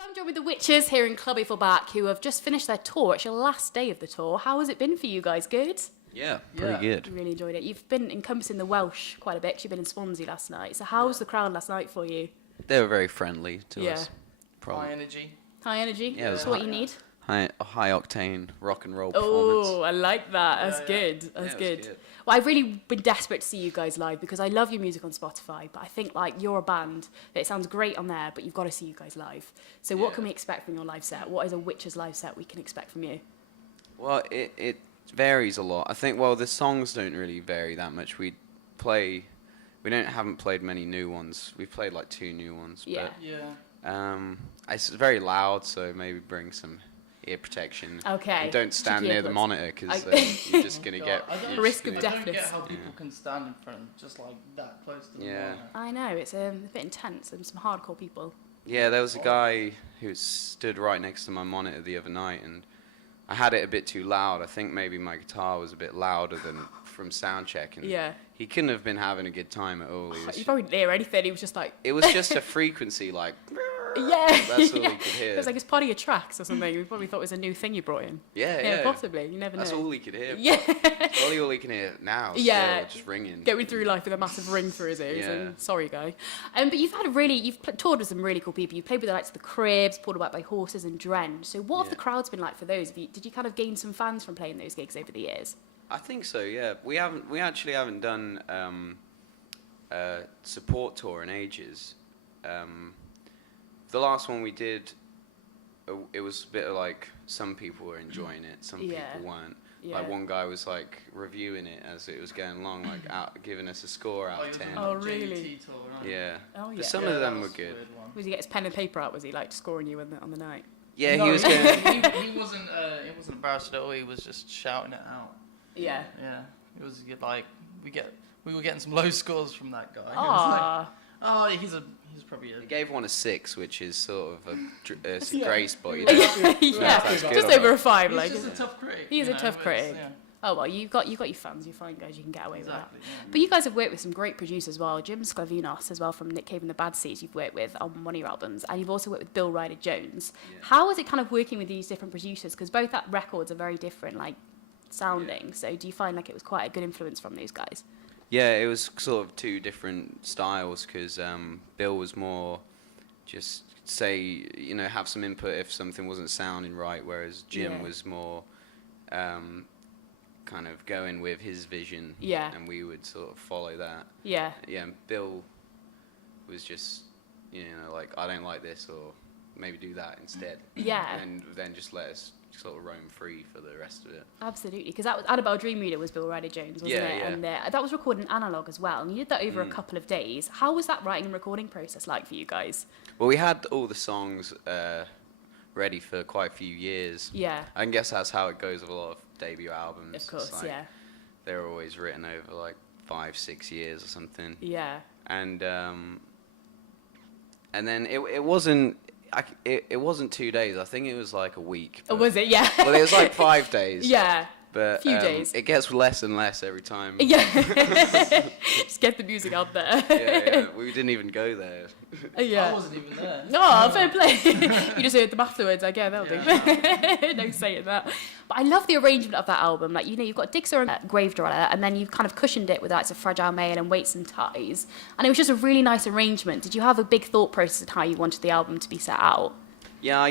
So I'm joined with the Wytches here in Club Back, who have just finished their tour. It's your last day of the tour. How has it been for you guys? Good? Yeah, pretty good. I really enjoyed it. You've been encompassing the Welsh quite a bit 'cause you've been in Swansea last night. So how was the crowd last night for you? They were very friendly to Yeah. us. High energy. High energy? Yeah, it was That's what you need? high octane rock and roll performance. Oh, I like that. That's Yeah, yeah. good. That's Yeah, it was good. good. Well, I've really been desperate to see you guys live because I love your music on Spotify, but I think like you're a band that it sounds great on there, but you've got to see you guys live. So what Yeah. can we expect from your live set? What is a Witches live set we can expect from you? Well, it varies a lot. I think, well, the songs don't really vary that much. We haven't played many new ones. We've played like 2 new ones. Yeah. Yeah. But, it's very loud, so maybe bring some ear protection. Okay. And don't stand Cheeky near the earplugs. monitor because I- you're just going to God, get... I don't- you're Risk just of gonna- I don't get deafness. how people can stand in front just like that close to the Yeah. monitor. I know, it's a bit intense and some hardcore people. Yeah, there was a guy who stood right next to my monitor the other night, and I had it a bit too loud. I think maybe my guitar was a bit louder than from sound check, and Yeah. he couldn't have been having a good time at all. You probably didn't hear anything, he was just like... It was just a frequency, like... Yeah, That's all yeah. he could hear. It was like it's part of your tracks or something. We probably thought it was a new thing you brought in. Yeah. possibly. You never That's know. all he could hear. Yeah. Probably all he can hear now. Yeah. Still, just ringing. Going through life with a massive ring through his ears. Yeah. And sorry, guy. But you've toured with some really cool people. You played with the likes of the Cribs, Pulled About by Horses, and Dren. So what have Yeah. the crowds been like for those? Did you kind of gain some fans from playing those gigs over the years? I think so. Yeah. We actually haven't done a support tour in ages. The last one we did, it was a bit of like some people were enjoying it, some Yeah. people weren't. Yeah. Like one guy was like reviewing it as it was going along, like giving us a score out of 10. Oh, really? JT tour, right? Yeah. Oh, But yeah. some Yeah, of that them were was a good. weird one. Was he get his pen and paper out? Was he like scoring you on the night? Yeah, No, he was going. he wasn't embarrassed at all. He was just shouting it out. Yeah. Yeah. It was good, like we were getting some low scores from that guy. It was Ah. like, oh, he's probably a He gave one a 6, which is sort of a Yeah. grace, but you Yeah, know, yeah. that's good Just or over not. a 5, He's like. just a tough critic. He is you a know, tough it's- critic. Yeah, Oh well, you've got your fans. You find guys you can get away with that. exactly. Yeah. But you guys have worked with some great producers as well. Jim Sclavinos as well from Nick Cave and the Bad Seeds you've worked with on one of your albums. And you've also worked with Bill Ryder Jones. Yeah. How is it kind of working with these different producers? Because both that records are very different, like, sounding. Yeah. So do you find like it was quite a good influence from those guys? Yeah, it was sort of 2 different styles because Bill was more just say, have some input if something wasn't sounding right, whereas Jim Yeah. was more kind of going with his vision. Yeah. And we would sort of follow that. Yeah. Yeah, and Bill was just, like, I don't like this, or maybe do that instead. Yeah. And then just let us sort of roam free for the rest of it. Absolutely, because that was Annabelle Dream Reader was Bill Ryder Jones, wasn't Yeah, it? yeah. And that was recorded in analog as well. And you did that over a couple of days. How was that writing and recording process like for you guys? Well, we had all the songs ready for quite a few years. Yeah. I guess that's how it goes with a lot of debut albums. Of course, It's like yeah. They're always written over like 5-6 years or something. Yeah. And then it wasn't. It wasn't 2 days. I think it was like a week. Or was it? Yeah. Well, it was like 5 days. Yeah. But few days. It gets less and less every time. Yeah. Just get the music out there. Yeah. We didn't even go there. Yeah. I wasn't even there. No, fair play. You just heard them afterwards. Like, yeah, that'll do. Yeah. No saying that. But I love the arrangement of that album. Like, you've got Dixer and Grave Dweller, and then you've kind of cushioned it with like, Fragile Male and Weights and Ties. And it was just a really nice arrangement. Did you have a big thought process on how you wanted the album to be set out? Yeah.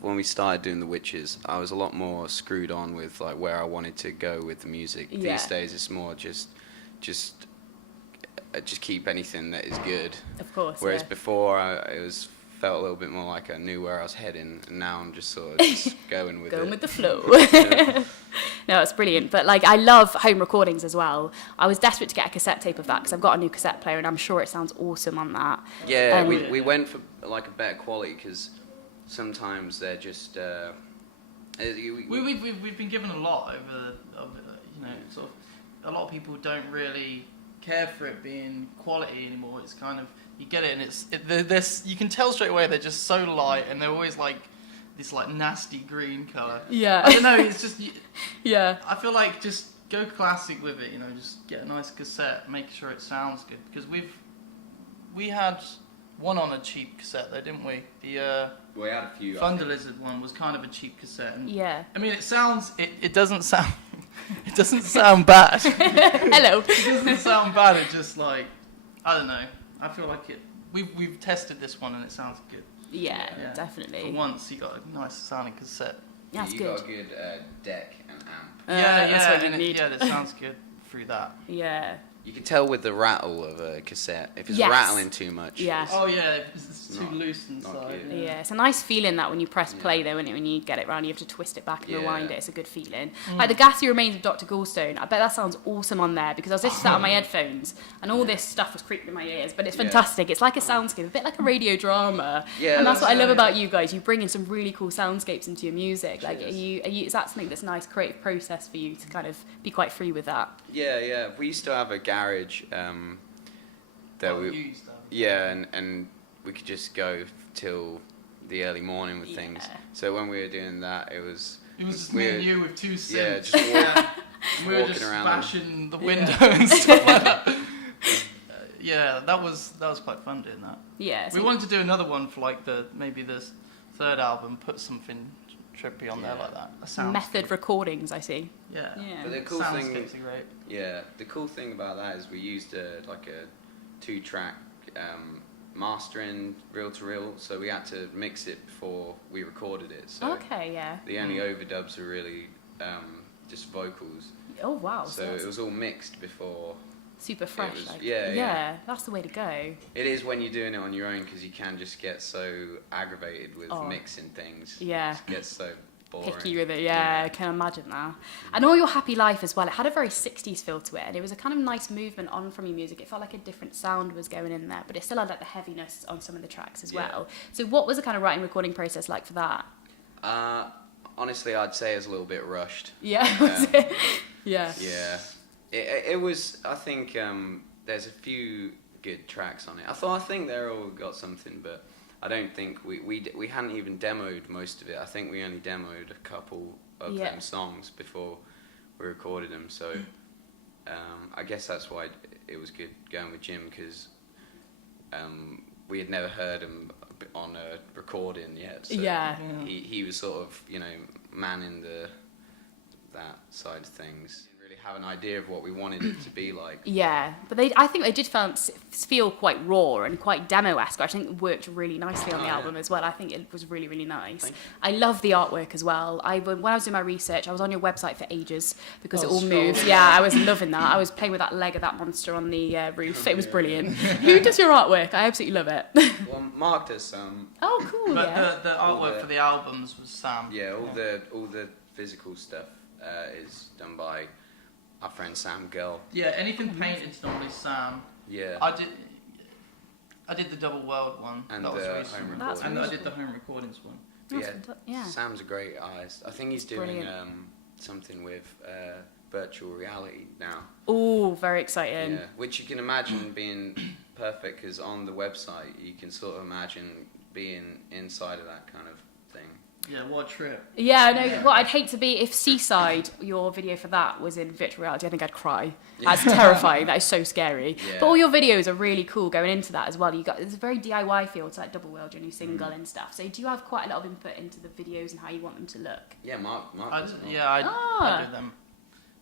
When we started doing the Wytches, I was a lot more screwed on with like where I wanted to go with the music. Yeah. These days, it's more just keep anything that is good. Of course. Whereas yeah. before, felt a little bit more like I knew where I was heading, and now I'm just sort of just going with Going it. with the flow. Yeah. No, it's brilliant. But like, I love home recordings as well. I was desperate to get a cassette tape of that because I've got a new cassette player, and I'm sure it sounds awesome on that. Yeah, Um, we went for like a better quality because sometimes they're just. We've been given a lot sort of a lot of people don't really care for it being quality anymore. It's kind of, you get it and you can tell straight away they're just so light and they're always like this like nasty green colour. Yeah. I don't know, it's just, Yeah. I feel like just go classic with it, just get a nice cassette, make sure it sounds good, because we had one on a cheap cassette though, didn't we? The We had a few. Thunder Lizard one was kind of a cheap cassette. And, Yeah. I mean, it doesn't sound, it doesn't sound bad. Hello. It doesn't sound bad. It just like, I don't know. I feel like we've tested this one and it sounds good. Yeah, Yeah. definitely. For once, you got a nice sounding cassette. That's you good. got a good deck and amp. That's what you and need. yeah, it sounds good through that. Yeah. You can tell with the rattle of a cassette if it's Yes. rattling too much. Yeah. it's- Oh yeah, it's too Not- loose not inside. good. Yeah, it's a nice feeling that when you press Yeah. play, though, isn't it? When you get it round, you have to twist it back and Yeah. rewind it. It's a good feeling. Like the Gassy Remains of Dr. Gallstone, I bet that sounds awesome on there because I was just sat on my headphones and all this stuff was creeping in my ears, but it's Yeah. fantastic. It's like a soundscape, a bit like a radio drama. Yeah, and that's what I love yeah. about you guys. You bring in some really cool soundscapes into your music. Like, Cheers. is that something that's a nice creative process for you to kind of be quite free with that? Yeah. We used to have a garage that Well we. used, though. Yeah, and we could just go till the early morning with things. Yeah. So when we were doing that, it was just we me were- and you with two synths. yeah, just We were walking just around bashing the window and stuff like that. Yeah, that was quite fun doing that. Yeah. We wanted to do another one for like maybe this third album, put something trippy on there Yeah. like that. A soundscape. method recordings, I see. Yeah. Yeah. But the cool thing, Soundscapes are great. yeah, the cool thing about that is we used a 2-track mastering reel to reel, so we had to mix it before we recorded it. So Okay, yeah. the only overdubs were really just vocals. Oh, wow. So that's it was all mixed before. super fresh. was- like, yeah. That's the way to go. It is when you're doing it on your own because you can just get so aggravated with Oh. mixing things. Yeah. It gets so boring. Picky with it, yeah, I can imagine that. And All Your Happy Life as well, it had a very 60s feel to it, and it was a kind of nice movement on from your music. It felt like a different sound was going in there, but it still had like the heaviness on some of the tracks as Yeah. well. So what was the kind of writing recording process like for that? Honestly, I'd say it's a little bit rushed. Yeah. Yeah. Yeah. It was, I think, there's a few good tracks on it. I think they're all got something, but I don't think we hadn't even demoed most of it. I think we only demoed a couple of Yeah. them songs before we recorded them. So I guess that's why it was good going with Jim, because we had never heard him on a recording yet. So Yeah. he was sort of, manning that side of things. Didn't really have an idea of what we wanted it to be like. Yeah, but I think they did feel quite raw and quite demo-esque. I think it worked really nicely on the Oh, yeah. album as well. I think it was really, really nice. Thank you. I love the artwork as well. When I was doing my research, I was on your website for ages because it all scroll, moves. yeah. Yeah, I was loving that. I was playing with that leg of that monster on the roof. It was brilliant. Who does your artwork? I absolutely love it. Well, Mark does some. Oh, cool, But yeah. the All artwork the- for the albums was Sam. Yeah, all the physical stuff is done by our friend Sam Gull. Yeah, anything painted's normally Sam. Yeah. I did the Double World one. And that was the recent. home That's And I really did the home recordings one. That's yeah. yeah. Sam's a great artist. I think he's doing Brilliant. something with virtual reality now. Oh, very exciting. Yeah, which you can imagine being perfect, because on the website you can sort of imagine being inside of that kind of thing. Yeah, what a trip. Yeah, no, well, I'd hate to be, if Seaside, your video for that, was in virtual reality, I think I'd cry. That's terrifying. That is so scary. Yeah. But all your videos are really cool going into that as well. There's a very DIY feel to like Double World, your new single and stuff. So do you have quite a lot of input into the videos and how you want them to look? Yeah, Mark I does it all. I do them.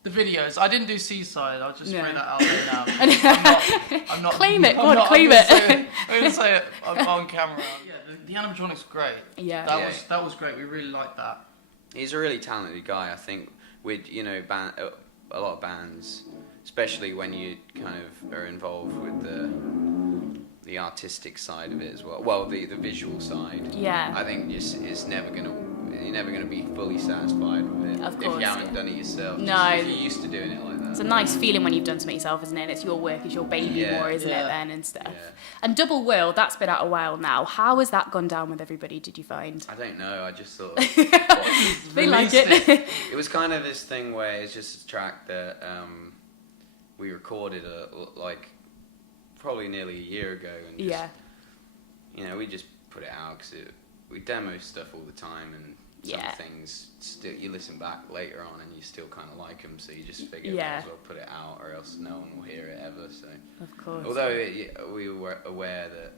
The videos. I didn't do Seaside. I'll just No. throw that out there now. I'm not. Claim it. Go I'm on, not- claim I'm it. gonna say I'm going to say it on camera. Yeah, the animatronics were great. Yeah. That was great. We really liked that. He's a really talented guy. I think with a lot of bands, especially when you kind of are involved with the artistic side of it as well. Well, the visual side. Yeah. I think you're never gonna be fully satisfied with it Of if course, you haven't yeah. done it yourself. No. Just if you're used to doing it like that. It's a nice feeling when you've done something yourself, isn't it? It's your work, it's your baby Yeah. more, isn't it, Yeah. then, and stuff. Yeah. And Double World, that's been out a while now. How has that gone down with everybody, did you find? I don't know. I just sort of. They like Released it. It was kind of this thing where it's just a track that we recorded probably nearly a year ago, and just, we just put it out because we demo stuff all the time, and some Yeah. things still you listen back later on and you still kind of like them, so you just figure Yeah. might as well put it out, or else no one will hear it ever. So Of course. although we were aware that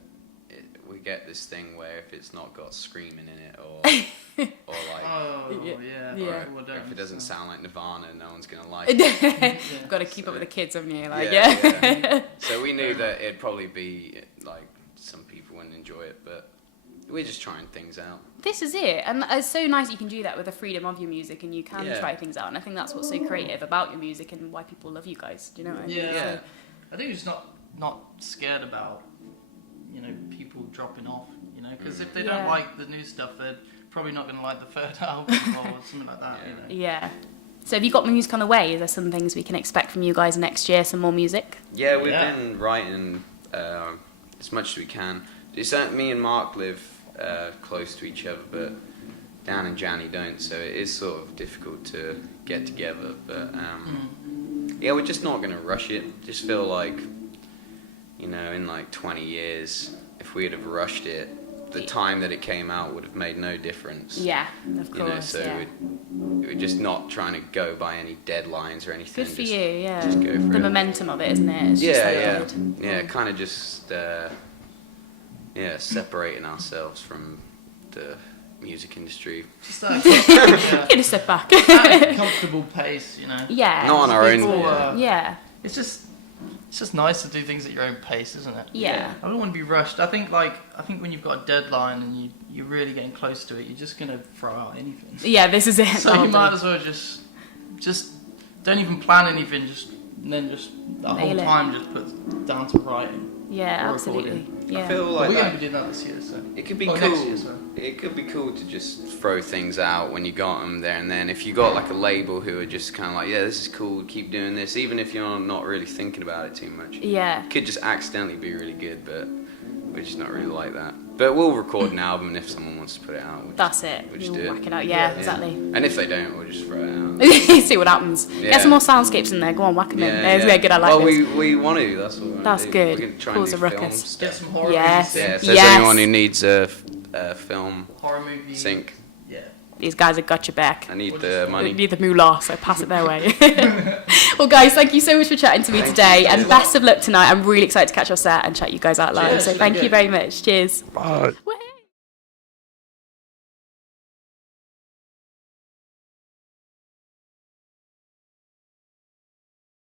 we get this thing where if it's not got screaming in it or like Oh, Yeah. Well, if it doesn't sound like Nirvana, no one's gonna like it. You've got to keep up with the kids, haven't you? Like, Yeah. So we knew that it'd probably be like some people wouldn't enjoy it, but we're just trying things out. This is it, and it's so nice that you can do that with the freedom of your music, and you can Yeah. try things out. And I think that's what's so creative about your music and why people love you guys. Do you know what I mean? Yeah. I think we're just not scared about, people dropping off, because if they Yeah. don't like the new stuff, they're probably not going to like the third album or something like that, Yeah. So have you got music on the way? Is there some things we can expect from you guys next year? Some more music? Yeah, we've been writing as much as we can. It's that me and Mark live close to each other, but Dan and Janny don't, so it is sort of difficult to get together. But yeah, we're just not going to rush it. Just feel like, in like 20 years, if we'd have rushed it, the time that it came out would have made no difference. Yeah, of course. So we're just not trying to go by any deadlines or anything. Good for you, yeah. Just go for the it. momentum of it, isn't it? It's just so good. Yeah, kind of just separating ourselves from the music industry. Just that Get a step back. comfortable pace, Yeah. Not on our own. People, Yeah. It's just nice to do things at your own pace, isn't it? Yeah. I don't want to be rushed. I think when you've got a deadline and you're really getting close to it, you're just gonna throw out anything. Yeah, this is it. So you might as well just don't even plan anything. Just the whole Nail it. time just put down to writing. Yeah, or absolutely. recording. Yeah. I feel Well, like we're that. going to be doing that this year, so It could be Well, cool. next year, sorry. It could be cool to just throw things out when you got them there and then. If you got like a label who are just kind of like, yeah, this is cool, keep doing this, even if you're not really thinking about it too much. Yeah. It could just accidentally be really good, but we're just not really like that. But we'll record an album, and if someone wants to put it out, That's it. we'll just You'll do whack it. it out. Yeah, exactly. And if they don't, we'll just throw it out. See what happens. Yeah. Get some more soundscapes in there. Go on, whack them in. It's very good. I like well, this. we want to. That's what we're That's do. good. We're going to try Cause and a do film ruckus. stuff. Get some horror Yes. movies. Yeah, if in. there's Yes. anyone who needs a film Horror movie. sync, Yeah. These guys have got your back. I need We'll the just- They money. need the moolah, so pass it their way. Well, guys, thank you so much for chatting to me today, and best of luck tonight. I'm really excited to catch your set and chat you guys out live. Cheers. So thank you very much. Cheers. Bye.